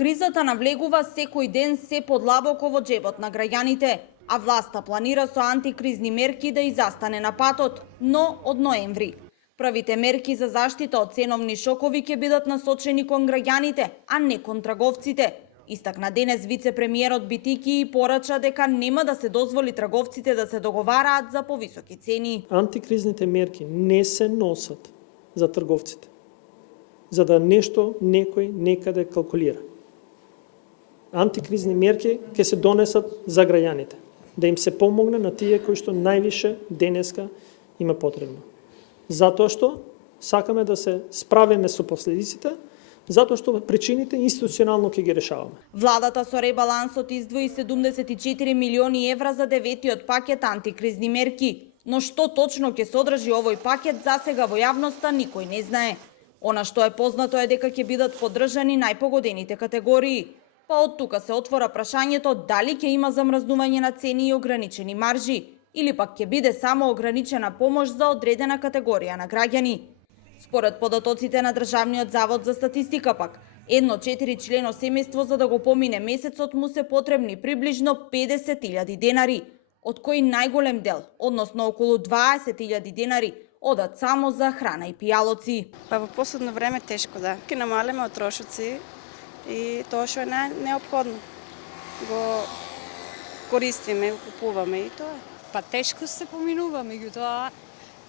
Кризата навлегува секој ден се подлабоко во џебот на граѓаните, а власта планира со антикризни мерки да изастане на патот, но од ноември. Првите мерки за заштита од ценовни шокови ќе бидат насочени кон граѓаните, а не кон трговците. Истакна денес вице-премиерот Битики и порача дека нема да се дозволи трговците да се договараат за повисоки цени. Антикризните мерки не се носат за трговците, за да нешто некој некаде калкулира. Антикризни мерки ќе се донесат за граѓаните, да им се помогне на тие кои што највише денеска има потребно. Затоа што сакаме да се справиме со последиците, затоа што причините институционално ќе ги решаваме. Владата со ребалансот издвои 74 милиони евра за 9-тиот пакет антикризни мерки. Но што точно ќе содржи овој пакет засега во јавноста никој не знае. Она што е познато е дека ќе бидат поддржани најпогодените категории. Па од тука се отвора прашањето дали ќе има замрзнување на цени и ограничени маржи, или пак ќе биде само ограничена помош за одредена категорија на граѓани. Според податоците на Државниот завод за статистика пак, едно 4-члено семејство за да го помине месецот му се потребни приближно 50.000 денари, од кои најголем дел, односно околу 20.000 денари, одат само за храна и пијалоци. Па во последно време тешко, да. Ке намалиме од трошоци и тоа што е неопходно. Го користиме, купуваме и тоа. Па тешко се поминува, меѓутоа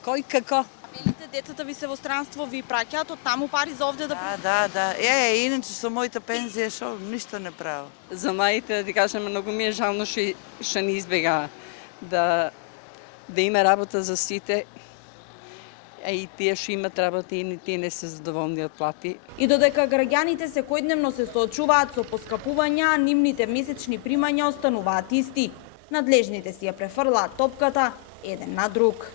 кој како. Велите децата ви се во странство, ви праќаат од таму пари за овде да... Да. Иначе со мојата пензија шо ништо не правам. За маите, да ти кажем, многу ми е жално што не избега да има работа за сите, а и тие што имат работа и тие не се задоволни од плати. И додека граѓаните секојдневно се соочуваат со поскапувања, нивните месечни примања остануваат исти. Надлежните си ја префрлаат топката еден на друг.